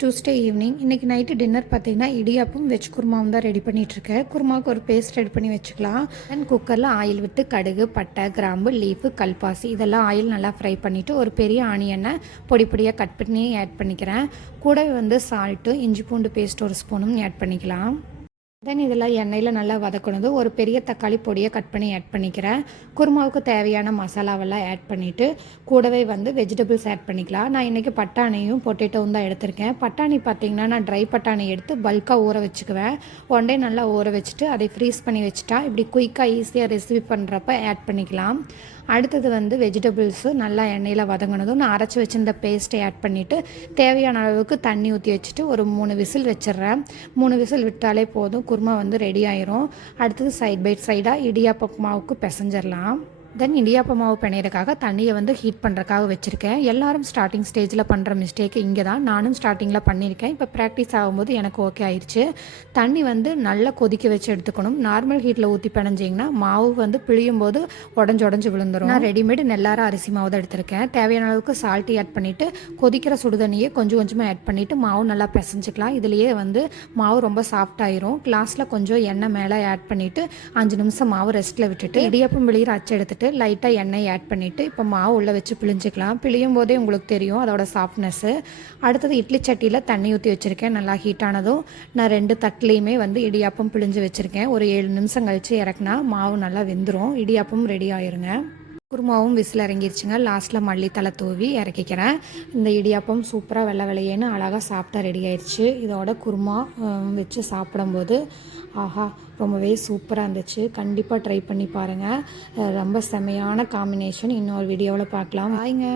Tuesday evening இன்றைக்கி night dinner பார்த்தீங்கன்னா இடியாப்பும் veg குருமாவும் தான் ரெடி பண்ணிகிட்ருக்கேன். குருமாவுக்கு ஒரு பேஸ்ட் ரெடி பண்ணி வச்சுக்கலாம். தென் குக்கரில் ஆயில் விட்டு கடுகு, பட்டை, கிராம்பு, லீஃபு, கல்பாசி இதெல்லாம் ஆயில் நல்லா ஃப்ரை பண்ணிவிட்டு ஒரு பெரிய ஆனியனை பொடி பொடியாக கட் பண்ணி ஆட் பண்ணிக்கிறேன். கூடவே சால்ட்டு, இஞ்சி பூண்டு பேஸ்ட் ஒரு ஸ்பூனும் ஆட் பண்ணிக்கலாம். தென் இதெல்லாம் எண்ணெயில் நல்லா வதக்கணுது. ஒரு பெரிய தக்காளி பொடியை கட் பண்ணி ஆட் பண்ணிக்கிறேன். குருமாவுக்கு தேவையான மசாலாவெல்லாம் ஆட் பண்ணிவிட்டு கூடவே வெஜிடபிள்ஸ் ஆட் பண்ணிக்கலாம். நான் இன்றைக்கி பட்டாணியும் பொட்டேட்டோவும் தான் எடுத்திருக்கேன். பட்டாணி பார்த்திங்கன்னா நான் ட்ரை பட்டாணி எடுத்து பல்காக ஊற வச்சுக்குவேன். ஒன் டே நல்லா ஊற வச்சுட்டு அதை ஃப்ரீஸ் பண்ணி வச்சுட்டா இப்படி குயிக்காக ஈஸியாக ரெசிபி பண்ணுறப்ப ஆட் பண்ணிக்கலாம். அடுத்தது வெஜிடபிள்ஸு நல்லா எண்ணெயில் வதங்கினதும் நான் அரைச்சி வச்சுருந்த பேஸ்ட்டை ஆட் பண்ணிவிட்டு தேவையான அளவுக்கு தண்ணி ஊற்றி வச்சுட்டு ஒரு 3 விசில் வச்சிடுறேன். 3 விசில் விட்டாலே போதும், குருமா ரெடி ஆயிரும். அடுத்தது சைட் பை சைடாக இடியாப்ப மாவுக்கு பிசைஞ்சிடலாம். தென் இடியாப்ப மாவு பிணையிறதுக்காக தண்ணியை ஹீட் பண்ணுறதுக்காக வச்சுருக்கேன். எல்லாரும் ஸ்டார்டிங் ஸ்டேஜில் பண்ணுற மிஸ்டேக் இங்கே தான். நானும் ஸ்டார்டிங்கில் பண்ணியிருக்கேன். இப்போ ப்ராக்டிஸ் ஆகும்போது எனக்கு ஓகே ஆயிடுச்சு. தண்ணி நல்லா கொதிக்க வச்சு எடுத்துக்கணும். நார்மல் ஹீட்டில் ஊற்றி பிணைஞ்சிங்கன்னா மாவு பிழியும் போது உடஞ்சி விழுந்துடும். நான் ரெடிமேடு நெல்லார அரிசி மாவு தான் எடுத்திருக்கேன். தேவையான அளவுக்கு சால்ட்டு ஆட் பண்ணிவிட்டு கொதிக்கிற சுடுதண்ணியை கொஞ்சமாக ஆட் பண்ணிவிட்டு மாவு நல்லா பிசைஞ்சிக்கலாம். இதுலேயே மாவு ரொம்ப சாஃப்டாயிரும். கிளாஸில் கொஞ்சம் எண்ணெய் மேலே ஆட் பண்ணிவிட்டு 5 நிமிஷம் மாவு ரெஸ்ட்டில் விட்டுட்டு இடியாப்பம் வெளியே அச்சு எடுத்துட்டு லைட்டாக எண்ணெய் ஆட் பண்ணிவிட்டு இப்போ மாவு உள்ளே வச்சு பிழிஞ்சிக்கலாம். பிழியும் போதே உங்களுக்கு தெரியும் அதோட சாஃப்ட்னஸ்ஸு. அடுத்தது இட்லி சட்டியில் தண்ணி ஊற்றி வச்சுருக்கேன். நல்லா ஹீட்டானதும் நான் 2 தட்டுலேயுமே இடியாப்பம் பிழிஞ்சு வச்சுருக்கேன். ஒரு 7 நிமிஷம் கழித்து இறக்குனா மாவு நல்லா வெந்துடும். இடியாப்பம் ரெடி ஆயிருங்க. குருமாவும் விசில் இறங்கிருச்சுங்க. லாஸ்ட்டில் மல்லித்தலை தூவி இறக்கிக்கிறேன். இந்த இடியாப்பம் சூப்பராக வெள்ளை வெள்ளையேன்னு அழகாக சாப்பிட்டா ரெடி ஆயிடுச்சு. இதோட குருமா வச்சு சாப்பிடும்போது ஆஹா ரொம்பவே சூப்பராக இருந்துச்சு. கண்டிப்பாக ட்ரை பண்ணி பாருங்கள். ரொம்ப செமையான காம்பினேஷன். இன்னொரு வீடியோவில் பார்க்கலாம். பாய்ங்க.